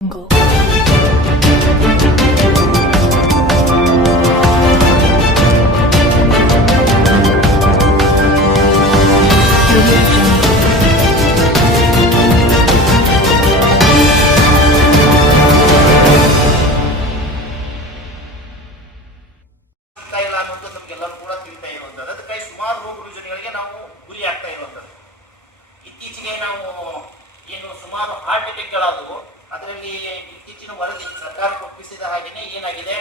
jungle. ಇಲ್ಲ ಅನ್ನೋದು ಕೂಡ ತಿಳಿತಾ ಇರುವಂಥದ್ದು ಅದಕ್ಕಾಗಿ ಸುಮಾರು ರೋಗ ನಾವು ಗುರಿ ಆಗ್ತಾ ಇರುವಂಥದ್ದು ಇತ್ತೀಚೆಗೆ ನಾವು ಏನು ಸುಮಾರು ಹಾರ್ಟ್ ಅಟ್ಯಾಕ್ಗಳಾದವು ಅದರಲ್ಲಿ ಇತ್ತೀಚಿನ ವರದಿ ಸರ್ಕಾರ ಒಪ್ಪಿಸಿದ ಹಾಗೆಯೇ ಏನಾಗಿದೆ?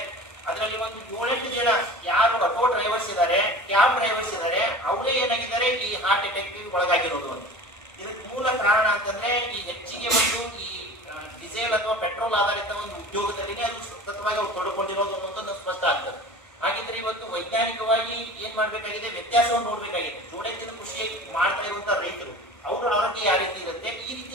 ಅದರಲ್ಲಿ ಒಂದು ಏಳೆಂಟು ಜನ ಯಾರು ಆಟೋ ಡ್ರೈವರ್ಸ್ ಇದ್ದಾರೆ ಕ್ಯಾಬ್ ಡ್ರೈವರ್ಸ್ ಇದ್ದಾರೆ ಅವರೇ ಏನಾಗಿದ್ದಾರೆ? ಈ ಹಾರ್ಟ್ ಅಟ್ಯಾಕ್ ಒಳಗಾಗಿರೋದು ಅಂತ. ಇದಕ್ಕೆ ಮೂಲ ಕಾರಣ ಅಂತಂದ್ರೆ ಈ ಹೆಚ್ಚಿಗೆ ಒಂದು ಈ ಡೀಸೆಲ್ ಅಥವಾ ಪೆಟ್ರೋಲ್ ಆಧಾರಿತ ಒಂದು ಉದ್ಯೋಗದಲ್ಲಿನೇ ಅದು ಸತತವಾಗಿ ಅವ್ರು ತೊಡಕೊಂಡಿರೋದು ಅನ್ನೋದು ಸ್ಪಷ್ಟ ಆಗ್ತದೆ. ಹಾಗಿದ್ರೆ ಇವತ್ತು ವೈಜ್ಞಾನಿಕವಾಗಿ ಏನ್ ಮಾಡ್ಬೇಕಾಗಿದೆ? ವ್ಯತ್ಯಾಸವನ್ನು ನೋಡ್ಬೇಕಾಗಿದೆ. ಜನ ಕೃಷಿ ಮಾಡ್ತಾ ಇರುವಂತ ರೈತರು, ಅವರ ಆರೋಗ್ಯ ಯಾವ ರೀತಿ ಇರುತ್ತೆ? ಈ ರೀತಿ ಉದ್ಯೋಗದಲ್ಲಿ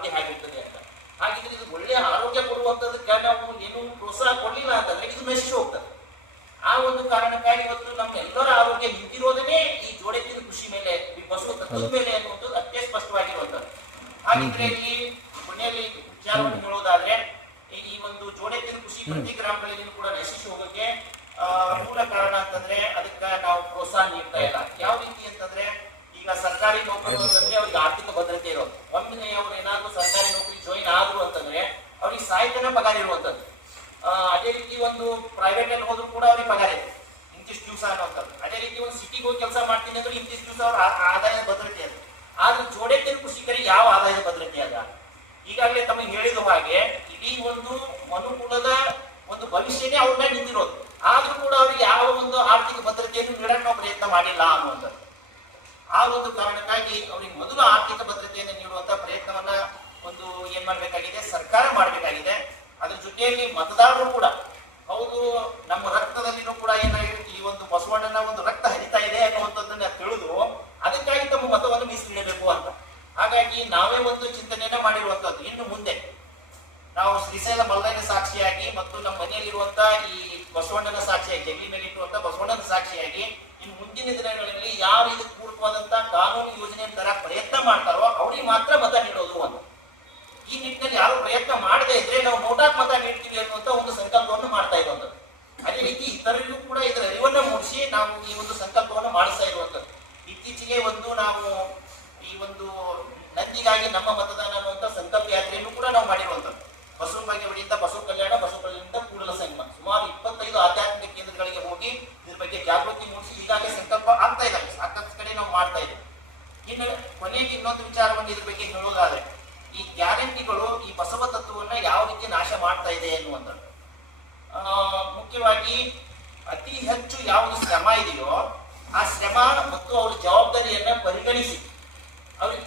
ಆರೋಗ್ಯ ಹೇಗಿರ್ತದೆ ಅಂತ. ಹಾಗಿದ್ರೆ ಇದು ಒಳ್ಳೆ ಆರೋಗ್ಯ ಕೊಡುವಂತದಕ್ಕೆ ನಾವು ಏನು ಪ್ರೋತ್ಸಾಹ ಕೊಡ್ಲಿಲ್ಲ ಅಂತಂದ್ರೆ ಇದು ಮೆಚ್ಚು ಹೋಗ್ತದೆ. ಆ ಒಂದು ಕಾರಣಕ್ಕಾಗಿ ಇವತ್ತು ನಮ್ಮ ಎಲ್ಲರ ಆರೋಗ್ಯ ನಿಂತಿರೋದನ್ನೇ ಈ ಜೋಡೆತ್ತಿನ ಕೃಷಿ ಮೇಲೆ ಈ ಬಸವ ತತ್ವದ ಮೇಲೆ ಅನ್ನುವಂಥದ್ದು ಅತ್ಯಂತ ಸ್ಪಷ್ಟವಾಗಿರುವಂತದ್ದು ಹಾಗಿದ್ರೆ ಇಲ್ಲಿ ಮನೆಯಲ್ಲಿ ವಿಚಾರವನ್ನು ಹೇಳೋದಾದ್ರೆ ಈ- ಒಂದು ಜೋಡೆತ್ತಿನ ಕೃಷಿ ಪ್ರತಿ ಗ್ರಾಮಗಳಲ್ಲಿ ಕೂಡ ನಶಿಸಿ ಹೋಗಕ್ಕೆ ಮೂಲ ಕಾರಣ ಅಂತಂದ್ರೆ ಅದಕ್ಕೆ ನಾವು ಪ್ರೋತ್ಸಾಹ ನೀಡ್ತಾ ಇಲ್ಲ. ಯಾವ ರೀತಿ ಅಂತಂದ್ರೆ ಈಗ ಸರ್ಕಾರಿ ನೌಕರಿ ಅಂತಂದ್ರೆ ಅವ್ರಿಗೆ ಆರ್ಥಿಕ ಭದ್ರತೆ ಇರೋದು. ಒಮ್ಮೆ ಅವರು ಏನಾದ್ರು ಸರ್ಕಾರಿ ನೌಕರಿ ಜಾಯಿನ್ ಆದ್ರು ಅಂತಂದ್ರೆ ಅವ್ರಿಗೆ ಸಾಹಿತ್ಯನ ಪಗಾರ ಇರುವಂತದ್ದು. ಅದೇ ರೀತಿ ಒಂದು ಪ್ರೈವೇಟ್ ಅಲ್ಲಿ ಹೋದ್ರು ಕೂಡ ಅವ್ರಿಗೆ ಪಗಾರ ಇದೆ. ಇಂತಿಷ್ಟು ದಿವಸ ಅನ್ನುವಂಥದ್ದು. ಅದೇ ರೀತಿ ಒಂದು ಸಿಟಿಗೆ ಹೋಗಿ ಕೆಲಸ ಮಾಡ್ತೀನಿ ಅಂದ್ರೆ ಇಂತಿಷ್ಟು ದಿವಸ ಅವ್ರ ಆದಾಯದ ಭದ್ರತೆ ಅದು. ಆದ್ರೆ ಜೋಡೆತ್ತಿನ ಕೃಷಿಕರಿಗೆ ಯಾವ ಆದಾಯದ ಭದ್ರತೆ ಅದ? ಈಗಾಗಲೇ ತಮಗೆ ಹೇಳಿದ ಹಾಗೆ ಇಡೀ ಒಂದು ಮನುಕುಲದ ಒಂದು ಭವಿಷ್ಯನೇ ಅವ್ರ ಮೇಲೆ ನಿಂತಿರೋದು. ಆದ್ರೂ ಕೂಡ ಅವ್ರಿಗೆ ಯಾವ ಒಂದು ಆರ್ಥಿಕ ಭದ್ರತೆಯನ್ನು ನೀಡಕ್ಕೆ ನಾವು ಪ್ರಯತ್ನ ಮಾಡಿಲ್ಲ ಅನ್ನುವಂಥದ್ದು. ಒಂದು ಕಾರಣಕ್ಕಾಗಿ ಅವರಿಗೆ ಮೊದಲು ಆರ್ಥಿಕ ಭದ್ರತೆಯನ್ನು ನೀಡುವಂತ ಪ್ರಯತ್ನವನ್ನ ಒಂದು ಏನ್ ಮಾಡಬೇಕಾಗಿದೆ? ಸರ್ಕಾರ ಮಾಡಬೇಕಾಗಿದೆ. ಅದ್ರ ಜೊತೆಯಲ್ಲಿ ಮತದಾರರು ಕೂಡ, ಹೌದು, ನಮ್ಮ ರಕ್ತದಲ್ಲಿನೂ ಕೂಡ ಏನಾಗಿದೆ ಈ ಒಂದು ಬಸವಣ್ಣನ ಒಂದು ರಕ್ತ ಹರಿತಾ ಇದೆ ಅನ್ನುವಂಥದ್ದನ್ನ ತಿಳಿದು ಅದಕ್ಕಾಗಿ ತಮ್ಮ ಮತವನ್ನು ಮೀಸಲಿಡಬೇಕು ಅಂತ. ಹಾಗಾಗಿ ನಾವೇ ಒಂದು ಚಿಂತನೆಯನ್ನ ಮಾಡಿರುವಂತದ್ದು ಇನ್ನು ಮುಂದೆ ನಾವು ಶ್ರೀಶೈಲ ಮಲ್ಲನ ಸಾಕ್ಷಿಯಾಗಿ ಮತ್ತು ನಮ್ಮ ಮನೆಯಲ್ಲಿರುವಂತ ಈ ಬಸವಣ್ಣನ ಸಾಕ್ಷಿಯಾಗಿ ಜಗಲಿ ಮೇಲೆ ಇಟ್ಟುವಂತ ಬಸವಣ್ಣನ ಸಾಕ್ಷಿಯಾಗಿ ಇನ್ನು ಮುಂದಿನ ದಿನಗಳಲ್ಲಿ ಯಾರು ಇದಕ್ಕೆ ಪೂರಕವಾದಂತ ಕಾನೂನು ಯೋಜನೆ ತರ ಪ್ರಯತ್ನ ಮಾಡ್ತಾರೋ ಅವ್ರಿಗೆ ಮಾತ್ರ ಮತ ನೀಡೋದು ಅಂತ ಈ ನಿಟ್ಟಿನಲ್ಲಿ ಯಾರು ಪ್ರಯತ್ನ ಮಾಡದೇ ಇದ್ರೆ ನಾವು ನೋಟಾಕ್ ಮತ ನೀಡ್ತೀವಿ ಅನ್ನುವಂತ ಒಂದು ಸಂಕಲ್ಪವನ್ನು ಮಾಡ್ತಾ ಇರುವಂತದ್ದು ಅದೇ ರೀತಿ ಇತರರಿಗೂ ಕೂಡ ಇದರ ಅರಿವನ್ನ ಮೂಡಿಸಿ ನಾವು ಈ ಒಂದು ಸಂಕಲ್ಪವನ್ನು ಮಾಡಿಸ್ತಾ ಇರುವಂತದ್ದು ಇತ್ತೀಚೆಗೆ ಒಂದು ನಾವು ಈ ಒಂದು ನಂದಿಗಾಗಿ ನಮ್ಮ ಮತದಾನ ಅನ್ನುವಂತ ಸಂಕಲ್ಪ ಯಾತ್ರೆಯನ್ನು ಕೂಡ ನಾವು ಮಾಡಿರುವಂತದ್ದು ಬಸವ ಬಗ್ಗೆ ಹೊಡೆಯಿಂದ ಬಸವ ಕಲ್ಯಾಣ ಬಸವ ಕಲ್ಯಾಣದಿಂದ ಕೂಡಲ ಸಂಗಮ ಸುಮಾರು ಇಪ್ಪತ್ತೈದು ಆಧ್ಯಾತ್ಮಿಕ ಕೇಂದ್ರಗಳಿಗೆ ಹೋಗಿ ಇದ್ರ ಬಗ್ಗೆ ಜಾಗೃತಿ ಮೂಡಿಸಿ ಈಗಾಗಲೇ ಸಂಕಲ್ಪ ಆಗ್ತಾ ಇದ್ದಾವೆ ಸಾಕಷ್ಟು ಕಡೆ ನಾವು ಮಾಡ್ತಾ ಇದೆ ಇನ್ನು ಕೊನೆಗೆ ಇನ್ನೊಂದು ವಿಚಾರವನ್ನು ಇದ್ರ ಬಗ್ಗೆ ಹೇಳೋದಾದ್ರೆ ಈ ಗ್ಯಾರಂಟಿಗಳು, ಈ ಬಸವ ತತ್ವವನ್ನ ಯಾವ ರೀತಿ ನಾಶ ಮಾಡ್ತಾ ಇದೆ ಎನ್ನುವಂಥದ್ದು. ಮುಖ್ಯವಾಗಿ ಅತಿ ಹೆಚ್ಚು ಯಾವುದು ಶ್ರಮ ಇದೆಯೋ, ಆ ಶ್ರಮ ಮತ್ತು ಅವ್ರ ಜವಾಬ್ದಾರಿಯನ್ನ ಪರಿಗಣಿಸಿ, ಅವ್ರಿಗೆ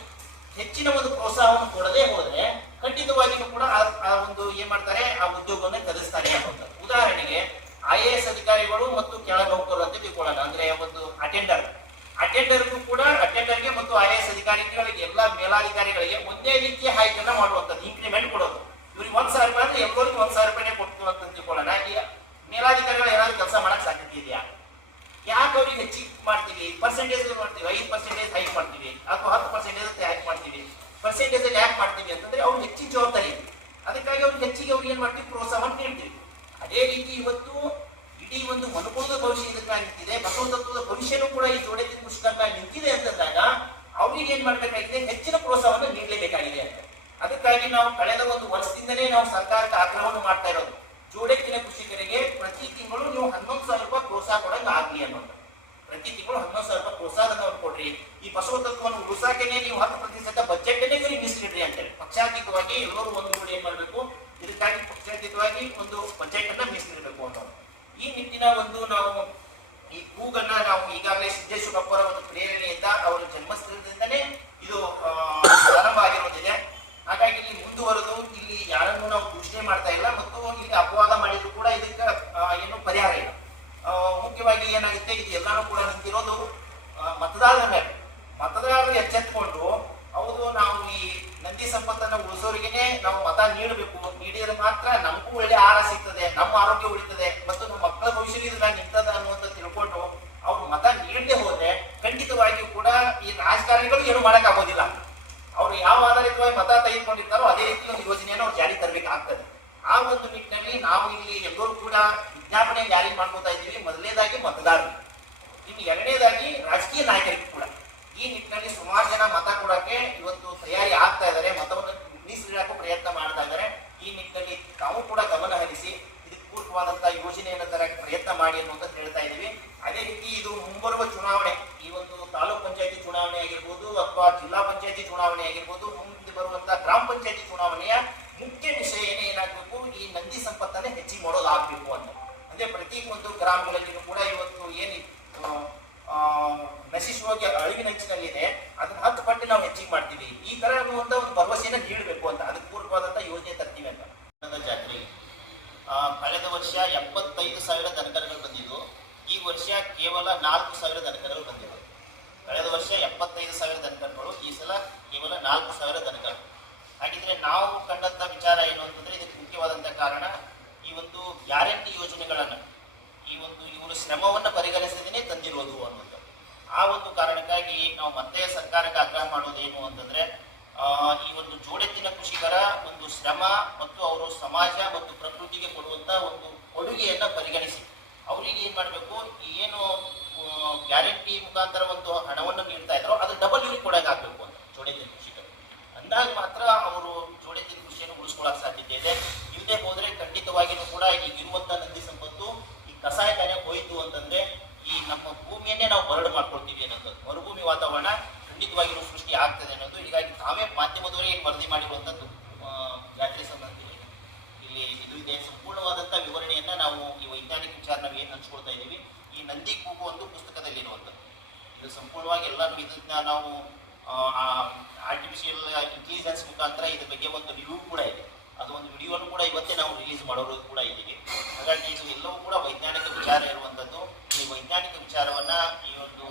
ಹೆಚ್ಚಿನ ಒಂದು ಪ್ರೋತ್ಸಾಹವನ್ನು ಕೊಡದೇ ಹೋದ್ರೆ ಖಂಡಿತವಾಗಿಯೂ ಕೂಡ ಆ- ಒಂದು ಏನ್ ಮಾಡ್ತಾರೆ, ಆ ಉದ್ಯೋಗವನ್ನ ಕಲಿಸ್ತಾರೆ ಉದಾಹರಣೆಗೆ ಐ ಎ ಎಸ್ ಅಧಿಕಾರಿಗಳು ಮತ್ತು ಕೆಳ ನೌಕರರು ಅಂತ ತಿಳ್ಕೊಳ್ಳೋಣ. ಅಂದ್ರೆ ಒಂದು ಅಟೆಂಡರ್ ಅಟೆಂಡರ್ಗೂ ಕೂಡ ಅಟೆಂಡರ್ಗೆ ಮತ್ತು ಐ ಎಸ್ ಅಧಿಕಾರಿಗಳಿಗೆ ಎಲ್ಲ ಮೇಲಾಧಿಕಾರಿಗಳಿಗೆ ಒಂದೇ ರೀತಿಯ ಹೈಕನ್ನ ಮಾಡುವಂಥದ್ದು ಇನ್ಕ್ರಿಮೆಂಟ್ ಕೊಡೋದು. ಇವ್ರಿಗೆ ಒಂದ್ ಸಾವಿರ ರೂಪಾಯಿ ಅಂದ್ರೆ ಎಲ್ಲರಿಗೂ ಒಂದ್ ಸಾವಿರ ರೂಪಾಯಿ ಕೊಡ್ತೀವಿ ಅಂತ ತಿಳ್ಕೊಳ್ಳೋಣ. ಈ ಮೇಲಾಧಿಕಾರಿಗಳು ಏನಾದ್ರು ಕೆಲಸ ಮಾಡಕ್ ಸಾಧ್ಯತೆ ಇದೆಯಾ? ಯಾಕೆ ಅವ್ರಿಗೆ ಹೆಚ್ಚಿಗೆ ಮಾಡ್ತೀವಿ? ಪರ್ಸೆಂಟೇಜ್ ಮಾಡ್ತೀವಿ? ಐದು ಪರ್ಸೆಂಟೇಜ್ ಹೈಕ್ ಮಾಡ್ತೀವಿ ಅಥವಾ ಹತ್ತು ಪರ್ಸೆಂಟೇಜ್ ಹೈಕ್ ಮಾಡ್ತೀವಿ. ಪರ್ಸೆಂಟೇಜ್ ಯಾಕೆ ಮಾಡ್ತೀವಿ ಅಂತಂದ್ರೆ ಅವ್ರು ಹೆಚ್ಚಿನ ಜವಾಬ್ದಾರಿ ಅದಕ್ಕಾಗಿ ಅವ್ರಿಗೆ ಹೆಚ್ಚಿಗೆ ಅವ್ರಿಗೆ ಏನ್ ಮಾಡ್ತೀವಿ? ಪ್ರೋತ್ಸಾಹವನ್ನು ನೀಡ್ತೀವಿ. ಅದೇ ರೀತಿ ಇವತ್ತು ಒಂದು ಮನುಕುಲದ ಭವಿಷ್ಯ ಇದಕ್ಕೆ ನಿಂತಿದೆ ಬಸವ ತತ್ವದ ಭವಿಷ್ಯನೂ ಕೂಡ ಈ ಜೋಡೆತಿನ ಪುಸ್ತಕ ನಿಂತಿದೆ ಅಂತಂದಾಗ ಅವ್ರಿಗೆ ಏನ್ ಮಾಡ್ಬೇಕಾಗಿದೆ? ಹೆಚ್ಚಿನ ಪ್ರೋತ್ಸಾಹವನ್ನು ನೀಡಲೇಬೇಕಾಗಿದೆ ಅಂತ. ಅದಕ್ಕಾಗಿ ನಾವು ಕಳೆದ ಒಂದು ವರ್ಷದಿಂದಲೇ ನಾವು ಸರ್ಕಾರಕ್ಕೆ ಆಗ್ರಹವನ್ನು ಮಾಡ್ತಾ ಇರೋದು. ಜೋಡೆತ್ತಿನ ಕೃಷಿಕರಿಗೆ ಪ್ರತಿ ತಿಂಗಳು ನೀವು ಹನ್ನೊಂದು ಸಾವಿರ ರೂಪಾಯಿ ಪ್ರೋತ್ಸಾಹ ಕೊಡಂಗ ಆಗ್ಲಿ ಅನ್ನೋದು. ಪ್ರತಿ ತಿಂಗಳು ಹನ್ನೊಂದು ಸಾವಿರ ರೂಪಾಯಿ ಪ್ರೋತ್ಸಾಹವನ್ನು ಕೊಡ್ರಿ. ಈ ಬಸವ ತತ್ವವನ್ನು ಉಳಿಸಾಕೆನೆ ನೀವು ಹತ್ತು ಪ್ರತಿಶತ ಬಜೆಟ್ ನೀವು ಮೀಸಲಿಡ್ರಿ ಅಂತೇಳಿ ಪಕ್ಷಾತೀತವಾಗಿ ಎಲ್ಲರೂ ಒಂದು ಕೂಡ ಏನ್ ಮಾಡಬೇಕು? ಇದಕ್ಕಾಗಿ ಪಕ್ಷಾತೀತವಾಗಿ ಒಂದು ಬಜೆಟ್ ಅನ್ನ ಮೀಸಲಿಡಬೇಕು ಅನ್ನೋದು ಈ ನಿಟ್ಟಿನ ಒಂದು ನಾವು ಈ ಕೂಗನ್ನ ನಾವು ಈಗಾಗಲೇ ಸಿದ್ದೇಶ್ವರಪ್ಪರ ಒಂದು ಪ್ರೇರಣೆಯಿಂದ ಅವರ ಜನ್ಮಸ್ಥಳದಿಂದನೇ ಇದು ಪ್ರಾರಂಭ ಆಗಿರುವುದಿದೆ ಹಾಗಾಗಿ ಇಲ್ಲಿ ಮುಂದುವರೆದು ಇಲ್ಲಿ ಯಾರನ್ನು ನಾವು ಘೋಷಣೆ ಮಾಡ್ತಾ ಇಲ್ಲ ಮತ್ತು ಇಲ್ಲಿ ಅಪವಾದ ಮಾಡಿದ್ರು ಕೂಡ ಇದಕ್ಕೆ ಏನು ಪರಿಹಾರ ಇಲ್ಲ. ಮುಖ್ಯವಾಗಿ ಏನಾಗುತ್ತೆ, ಇದು ಎಲ್ಲರೂ ಕೂಡ ನಿಂತಿರೋದು ಮತದಾರರ ಮೇಲೆ. ಮತದಾರರು ಎಚ್ಚೆತ್ತುಕೊಂಡು ಹೌದು, ನಾವು ಈ ನಂದಿ ಸಂಪತ್ತನ್ನು ಉಳಿಸೋರಿಗೆನೆ ನಾವು ಮತ ನೀಡಬೇಕು. ನೀಡಿದ್ರೆ ಮಾತ್ರ ನಮಗೂ ಒಳ್ಳೆ ಆಹಾರ ಸಿಗ್ತದೆ, ನಮ್ಮ ಆರೋಗ್ಯ ಉಳಿತದೆ ಮತ್ತು ನಮ್ಮ ಮಕ್ಕಳ ಭವಿಷ್ಯ ಇದ್ರ ನಿಂತದ ಅನ್ನುವಂತ ತಿಳ್ಕೊಂಡು ಅವ್ರು ಮತ ನೀಡದೆ ಹೋದ್ರೆ ಖಂಡಿತವಾಗಿಯೂ ಕೂಡ ಈ ರಾಜಕಾರಣಿಗಳು ಏನು ಮಾಡೋಕ್ಕಾಗೋದಿಲ್ಲ ಅವರು ಅವ್ರು ಯಾವ ಆಧಾರಿತವಾಗಿ ಮತ ತೆಗೆದುಕೊಂಡಿರ್ತಾರೋ ಅದೇ ರೀತಿ ಒಂದು ಯೋಜನೆಯನ್ನು ಒಂದು ನಿಟ್ಟಿನಲ್ಲಿ ನಾವು ಇಲ್ಲಿ ಎಲ್ಲರೂ ಕೂಡ ವಿಜ್ಞಾಪನೆ ಜಾರಿ ಮಾಡ್ಕೋತಾ ಇದ್ದೀವಿ. ಮೊದಲನೇದಾಗಿ ಮತದಾರರು. ಇನ್ನು ಎರಡನೇದಾಗಿ ರಾಜಕೀಯ ನಾಯಕರಿಗೂ ಕೂಡ. ಈ ನಿಟ್ಟಿನಲ್ಲಿ ಸುಮಾರು ಜನ ಮತ ಕೊಡಕ್ಕೆ ಇವತ್ತು ತಯಾರಿ ಆಗ್ತಾ ಇದ್ದಾರೆ. ಮತವನ್ನು ಮೀಸಲಿಡಕ್ಕೂ ಪ್ರಯತ್ನ ಮಾಡ್ತಾ ಇದ್ದಾರೆ. ಈ ನಿಟ್ಟಿನಲ್ಲಿ ತಾವು ಕೂಡ ಗಮನ ಹರಿಸಿ ಇದಕ್ಕೆ ಪೂರಕವಾದಂತಹ ಯೋಜನೆಯನ್ನು ತರಕ್ಕೆ ಪ್ರಯತ್ನ ಮಾಡಿ ಅನ್ನುವಂತ ಹೇಳ್ತಾ ಇದ್ದೀವಿ. ಅದೇ ರೀತಿ ಇದು ಮುಂಬರುವ ಚುನಾವಣೆ. ತಾಲೂಕ್ ಪಂಚಾಯತಿ ಚುನಾವಣೆ ಆಗಿರ್ಬೋದು ಅಥವಾ ಜಿಲ್ಲಾ ಪಂಚಾಯತಿ ಚುನಾವಣೆ ಆಗಿರ್ಬೋದು, ಮುಂದೆ ಬರುವಂತಹ ಗ್ರಾಮ ಪಂಚಾಯತಿ ಚುನಾವಣೆಯ ಮುಖ್ಯ ವಿಷಯ ಏನೇ ಏನಾಗಬೇಕು, ಈ ನಂದಿ ಸಂಪತ್ತನ್ನ ಹೆಚ್ಚಿಗೆ ಮಾಡೋದಾಗಬೇಕು ಅಂತ. ಅಂದ್ರೆ ಪ್ರತಿ ಒಂದು ಗ್ರಾಮಗಳಲ್ಲಿಯೂ ಕೂಡ ಇವತ್ತು ಏನು ನಶಿಸುವಾಗಿ ಅಳಿವಿನಂಚಿನಲ್ಲಿದೆ ಅದನ್ನ ಹತ್ತು ಪಟ್ಟು ನಾವು ಹೆಚ್ಚಿಗೆ ಮಾಡ್ತೀವಿ. ಈ ತರ ಒಂದು ಭರವಸೆಯನ್ನ ನೀಡಬೇಕು ಅಂತ, ಅದಕ್ಕೆ ಪೂರ್ವವಾದಂತ ಯೋಜನೆ ತರ್ತೀವಿ ಅಂತ. ಜಾತ್ರೆ. ಕಳೆದ ವರ್ಷ ಎಪ್ಪತ್ತೈದು ಸಾವಿರ ದನಕರುಗಳು ಬಂದಿದ್ದು, ಈ ವರ್ಷ ಕೇವಲ ನಾಲ್ಕು ಸಾವಿರ ದನಕರುಗಳು ಬಂದಿವೆ. ಕಳೆದ ವರ್ಷ ಎಪ್ಪತ್ತೈದು ಸಾವಿರ ದನಕರುಗಳು, ಈ ಸಲ ಕೇವಲ ನಾಲ್ಕು ಸಾವಿರ ದನಕರು. ಹಾಗಿದ್ರೆ ನಾವು ಕಂಡಂತ ವಿಚಾರ ಏನು ಅಂತಂದ್ರೆ ಇದಕ್ಕೆ ಮುಖ್ಯವಾದಂತ ಕಾರಣ ಈ ಒಂದು ಗ್ಯಾರಂಟಿ ಯೋಜನೆಗಳನ್ನು, ಈ ಒಂದು ಇವರು ಶ್ರಮವನ್ನ ಪರಿಗಣಿಸದೇನೆ ತಂದಿರೋದು ಅನ್ನೋದು. ಆ ಒಂದು ಕಾರಣಕ್ಕಾಗಿ ನಾವು ಮತ್ತೆ ಸರ್ಕಾರಕ್ಕೆ ಆಗ್ರಹ ಮಾಡೋದೇನು ಅಂತಂದ್ರೆ ಈ ಒಂದು ಜೋಡೆತ್ತಿನ ಕೃಷಿಕರ ಒಂದು ಶ್ರಮ ಮತ್ತು ಅವರು ಸಮಾಜ ಮತ್ತು ಪ್ರಕೃತಿಗೆ ಕೊಡುವಂತ ಒಂದು ಕೊಡುಗೆಯನ್ನ ಪರಿಗಣಿಸಿ. ಅವರಿಗೆ ಏನ್ ಮಾಡಬೇಕು? ಏನು ಗ್ಯಾರಂಟಿ ಮುಖಾಂತರ ಒಂದು ಹಣವನ್ನು ನೀಡ್ತಾ ಇದ್ರು ಅದು ಡಬಲ್ ಇವ್ರಿಗೆ ಕೊಡೋಕ್ಕಾಗಬೇಕು ಅಂತ ಜೋಡೆತ್ತಿನ ಕೃಷಿಕರು. ಅಂದಾಗ ಮಾತ್ರ ಅವರು ಜೋಡೆತ್ತಿನ ಕೃಷಿಯನ್ನು ಉಳಿಸ್ಕೊಳ್ಳೋಕೆ ಸಾಧ್ಯತೆ ಇದೆ. ಇಲ್ಲದೆ ಹೋದ್ರೆ ಖಂಡಿತವಾಗಿಯೂ ಕೂಡ ಈ ಇರುವಂತ ನದಿ ಸಂಪತ್ತು ಈ ಕಸಾಯಖಾನೆ ಹೋಯಿತು ಅಂತಂದ್ರೆ ಈ ನಮ್ಮ ಭೂಮಿಯನ್ನೇ ನಾವು ಬರಡು ಮಾಡ್ಕೊಳ್ತೀವಿ ಅನ್ನೋದು ಮರುಭೂಮಿ ವಾತಾವರಣ ಖಂಡಿತವಾಗಿಯೂ ಸೃಷ್ಟಿ ಆಗ್ತದೆ ಅನ್ನೋದು. ಹೀಗಾಗಿ ತಾವೇ ಏನು ವರದಿ ಮಾಡಿರುವಂಥದ್ದು ಆ, ಜಾತ್ರೆ ಸಂಬಂಧಿ ಇಲ್ಲಿ ಇದು ಇದೆ ಸಂಪೂರ್ಣವಾದಂಥ ವಿವರಣೆಯನ್ನ ನಾವು ಈ ವೈಜ್ಞಾನಿಕ ವಿಚಾರ ನಾವು ಏನು ಹಂಚ್ಕೊಳ್ತಾ ಇದ್ದೀವಿ ಈ ನಂದಿ ಕೂಗು ಒಂದು ಪುಸ್ತಕದಲ್ಲಿ ಇದು ಸಂಪೂರ್ಣವಾಗಿ ಎಲ್ಲರೂ ಇದನ್ನ ನಾವು ಆರ್ಟಿಫಿಷಿಯಲ್ ಇಂಟೆಲಿಜೆನ್ಸ್ ಮುಖಾಂತರ ಇದ್ರ ಬಗ್ಗೆ ಒಂದು ರಿವ್ಯೂ ಕೂಡ ಇದೆ. ಅದು ಒಂದು ವಿಡಿಯೋನು ಕೂಡ ಇವತ್ತೇ ನಾವು ರಿಲೀಸ್ ಮಾಡೋರು ಕೂಡ ಇದ್ದೀವಿ ಹಾಗಾಗಿ ಇದು ಎಲ್ಲವೂ ಕೂಡ ವೈಜ್ಞಾನಿಕ ವಿಚಾರ ಇರುವಂಥದ್ದು ಈ ವೈಜ್ಞಾನಿಕ ವಿಚಾರವನ್ನ ಈ ಒಂದು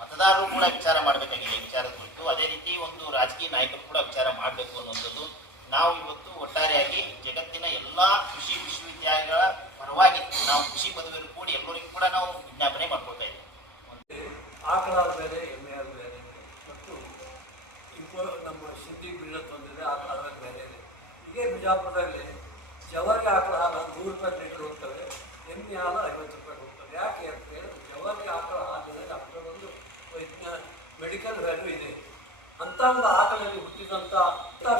ಮತದಾರರು ಕೂಡ ವಿಚಾರ ಮಾಡಬೇಕಾಗಿದೆ. ವಿಚಾರದ ಕುರಿತು ಅದೇ ರೀತಿ ಒಂದು ರಾಜಕೀಯ ನಾಯಕರು ಕೂಡ ವಿಚಾರ ಮಾಡಬೇಕು ಅನ್ನುವಂಥದ್ದು ನಾವು ಇವತ್ತು ಒಟ್ಟಾರೆಯಾಗಿ ಜಗತ್ತಿನ ಎಲ್ಲಾ ಕೃಷಿ ವಿಶ್ವವಿದ್ಯಾಲಯಗಳ ಪರವಾಗಿ ನಾವು ಕೃಷಿ ಪದವಿಯರು ಕೂಡಿ ಎಲ್ಲರಿಗೂ ಕೂಡ ನಾವು ವಿಜ್ಞಾಪನೆ ಮಾಡ್ಕೊಳ್ತಾ ಇದ್ದೀವಿ. ಆಕಳ ಬೇರೆ ಎಮ್ಮೆಯಾದ ಬೇರೆ ಮತ್ತು ಇಂಪೋ ನಮ್ಮ ಸಿದ್ಧಿ ಬೀಳ ತಂದಿದೆ ಆಕಳಾದ ಬೇರೆ ಇದೆ ಹೀಗೆ ಬಿಜಾಪುರದಲ್ಲಿ ಜವಾರಿ ಆಕಳ ಹಾಲು ನೂರು ರೂಪಾಯಿ ಲೀಟರ್ ಹೋಗ್ತವೆ, ಎಮ್ಮೆ ಹಾಲು ಐವತ್ತು ರೂಪಾಯಿ ಹೋಗ್ತವೆ. ಯಾಕೆ ಅಂತ ಹೇಳಿದ್ರೆ ಜವಾರಿ ಆಕಳ ಹಾಲಿನಲ್ಲಿ ಒಂದು ವೈಜ್ಞಾನ ಮೆಡಿಕಲ್ ವ್ಯಾಲ್ಯೂ ಇದೆ. ಅಂಥ ಒಂದು ಆಕಳಲ್ಲಿ ಹುಟ್ಟಿದಂಥ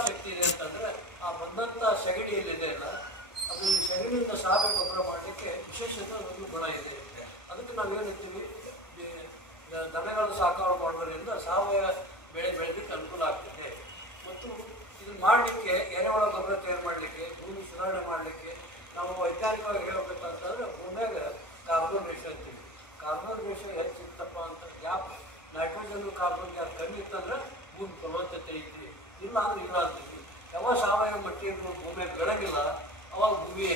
ಶಕ್ತಿ ಇದೆ ಅಂತಂದರೆ ಆ ಬಂದಂಥ ಸೆಗಡಿಯಲ್ಲಿದೆ ಅಲ್ಲ ಈ ಸಗಣಿಯಿಂದ ಸಾವಯವ ಗೊಬ್ಬರ ಮಾಡಲಿಕ್ಕೆ ವಿಶೇಷತೆ ಒಂದು ಗುಣ ಇದೆ. ಅದಕ್ಕೆ ನಾವು ಹೇಳ್ತೀವಿ? ದನಗಳನ್ನು ಸಾಕಾರ ಮಾಡೋದ್ರಿಂದ ಸಾವಯವ ಬೆಳೆ ಬೆಳೆದಕ್ಕೆ ಅನುಕೂಲ ಆಗ್ತದೆ. ಮತ್ತು ಇದನ್ನ ಮಾಡಲಿಕ್ಕೆ ಎರೆಹುಳ ಗೊಬ್ಬರ ತಯಾರು ಮಾಡಲಿಕ್ಕೆ, ಭೂಮಿ ಸುಧಾರಣೆ ಮಾಡಲಿಕ್ಕೆ ನಾವು ವೈಜ್ಞಾನಿಕವಾಗಿ ಹೇಳಬೇಕಂತಂದ್ರೆ ಭೂಮಿಯಾಗ ಕಾರ್ಬನ್ ರೇಷನ್ ಅಂತೀವಿ. ಕಾರ್ಬನ್ ರೇಷನ್ ಹೆಚ್ಚಿತ್ತಪ್ಪ ಅಂತ ಗ್ಯಾಪ್ ನೈಟ್ರೋಜನ್ ಕಾರ್ಬನ್ ಗ್ಯಾಪ್ ಕಮ್ಮಿ ಇತ್ತಂದ್ರೆ ಭೂಮಿ ಫಲವತ್ತತೆ ಐತಿ. ಇಲ್ಲ ಅಂದ್ರೆ ಇಲ್ಲ ಅಂತೀವಿ. ಯಾವ ಸಾವಯವ ಮಟ್ಟಿಯನ್ನು ಭೂಮಿಯಾಗ ಬೆಳಗಿಲ್ಲ ಅವಾಗ ಭೂಮಿ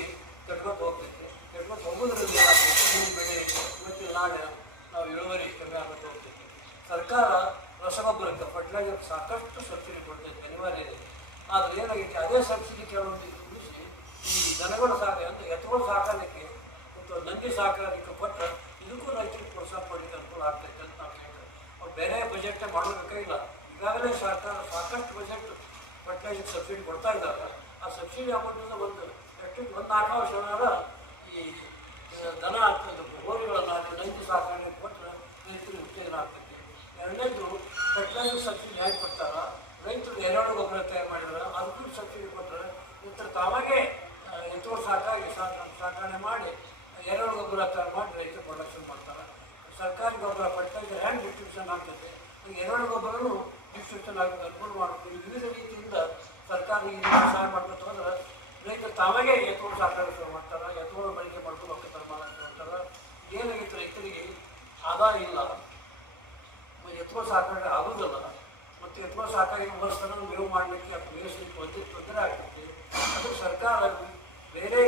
ಕೆಟ್ಕೊಂಡು ಹೋಗ್ತೈತೆ ಕೆಟ್ಕೊಂಡು ಹೋಗೋದ್ರಲ್ಲಿ ಭೂಮಿ ಬೆಳೆ ಇವತ್ತಿನ ನಾಳೆ ನಾವು ಇಳುವರಿ ಕಮ್ಮಿ ಆಗುತ್ತೆ ಹೋಗ್ತೈತಿ ಸರ್ಕಾರ ರಸಗೊಬ್ಬರಕ್ಕೆ ಫರ್ಟಿಲೈಸರ್ ಸಾಕಷ್ಟು ಸಬ್ಸಿಡಿ ಕೊಡ್ತೈತೆ ಅನಿವಾರ್ಯ ಇದೆ ಆದರೆ ಏನಾಗೈತೆ? ಅದೇ ಸಬ್ಸಿಡಿ ಕೆಲವೊಂದು ಉಳಿಸಿ ಈ ದನಗಳು ಸಾಕ, ಅಂತ ಎತ್ತುಗಳು ಸಾಕಾಣಿಕೆ ಮತ್ತು ನಂದಿ ಸಾಕಾಣಿಕೆ ಕೊಟ್ಟರೆ ಇದಕ್ಕೂ ರೈತರಿಗೆ ಪ್ರೋತ್ಸಾಹ ಪಡಲಿಕ್ಕೆ ಅನುಕೂಲ ಆಗ್ತೈತೆ ಅಂತ ನಾವು ಹೇಳ್ತೇವೆ ಅವ್ರು ಬೇರೆ ಬಜೆಟ್ ಮಾಡಬೇಕಾಗಿಲ್ಲ ಈಗಾಗಲೇ ಸರ್ಕಾರ ಸಾಕಷ್ಟು ಬಜೆಟ್ ಫರ್ಟಿಲೈಸರ್ ಸಬ್ಸಿಡಿ ಕೊಡ್ತಾ ಇದ್ದಾರೆ ಆ ಸಬ್ಸಿಡಿ ಅಮೌಂಟಿಂದ ಒಂದು ಎಷ್ಟು ಒಂದು ವರ್ಷ ಈ ದನ ಆಗ್ತದೆ ಹೋರಿಗಳನ್ನು ರೈತ ಸಾಕಾಣಿಕೆ ಕೊಟ್ಟರೆ ರೈತರು ಉತ್ತೇಜನ ಆಗ್ತೈತಿ ಎರಡನೇದು ಫರ್ಟಿಲೈಸರ್ ಸಬ್ಸಿಡಿ ಹೇಗೆ ಕೊಡ್ತಾರ, ರೈತರು ಎರಡು ಗೊಬ್ಬರ ತಯಾರು ಮಾಡಿದ್ರೆ ಅದಕ್ಕೂ ಸಬ್ಸಿಡಿ ಕೊಟ್ಟರೆ ರೈತರು ತಾವಾಗೇ ಎತ್ತುಗಳು ಸಾಕಾಗಿ ಸಾಕಾಣೆ ಮಾಡಿ, ಎರಡು ಗೊಬ್ಬರ ತಯಾರು ಮಾಡಿ ರೈತರು ಪ್ರೊಡಕ್ಷನ್ ಮಾಡ್ತಾರೆ. ಸರ್ಕಾರಿ ಗೊಬ್ಬರ ಫರ್ಟಿಲೈಸರ್ ಹ್ಯಾಂಡ್ ಡಿಸ್ಟ್ರಿಬ್ಯೂಷನ್ ಆಗ್ತೈತೆ ಎರಡು ಗೊಬ್ಬರನು ಡಿಸ್ಟ್ರಿಬ್ಯೂಷನ್ ಆಗಿ ಅನುಕೂಲ ಮಾಡಬೇಕು ವಿವಿಧ ರೀತಿಯಿಂದ ಸರ್ಕಾರ ಈ ಸಹಾಯ ಮಾಡ್ಕೊತ ಹೋದ್ರೆ ರೈತರು ತಾವಾಗೇ ಎತ್ತುಗಳು ಸಾಕಾಣಿಕೆ ಮಾಡ್ತಾರೆ ಎತ್ತುಗಳು ಬಳಕೆ ಮಾಡ್ಕೊಂಡು ಹೋಗ್ತಾರೆ ಮಾಡಕ್ಕೆ ಹೋಗ್ತಾರೆ ಏನಾಗಿತ್ತು ರೈತರಿಗೆ? ಆದಾಯ ಇಲ್ಲ. ಎತ್ತುಗಳು ಸಾಕಾಣಿಕೆ ಆಗೋದಿಲ್ಲ. ಮತ್ತು ಎತ್ತುಗಳು ಸಾಕಾಗಿ ವರ್ಷನ ಮೇವು ಮಾಡಲಿಕ್ಕೆ ಮೇಯಿಸ್ಲಿಕ್ಕೆ ಒಂದು ತೊಂದರೆ ಆಗ್ತೈತಿ ಅದು ಸರ್ಕಾರ ಬೇರೆ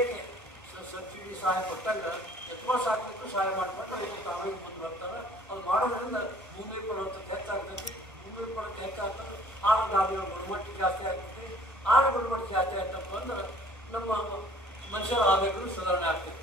ಸಬ್ಸಿಡಿ ಸಹಾಯ ಕೊಟ್ಟಂಗೆ ಎತ್ತುಗಳು ಸಾಕಲಿಕ್ಕೂ ಸಹಾಯ ಮಾಡಿಕೊಟ್ಟು ರೈತರು ತಾವೇ ಮುಂದೆ ಬರ್ತಾರೆ. ಅದು ಮಾಡೋದ್ರಿಂದ ಭೂಮಿ ಫಲವತ್ತತೆ ಹೆಚ್ಚಾಗ್ತೈತಿ ಭೂಮಿ ಫಲವತ್ತತೆ ಹೆಚ್ಚಾಗ್ತದೆ ಆರು ಧಾನ್ಯಗಳ ಗುಣಮಟ್ಟ ಜಾಸ್ತಿ ಆಗ್ತೈತಿ ಆರು ಗುಣಮಟ್ಟ ಜಾಸ್ತಿ ಆಯ್ತಪ್ಪ ಅಂದ್ರೆ ನಮ್ಮ ಮನುಷ್ಯರ ಆದಾಯಗಳು ಸುಧಾರಣೆ ಆಗ್ತೈತಿ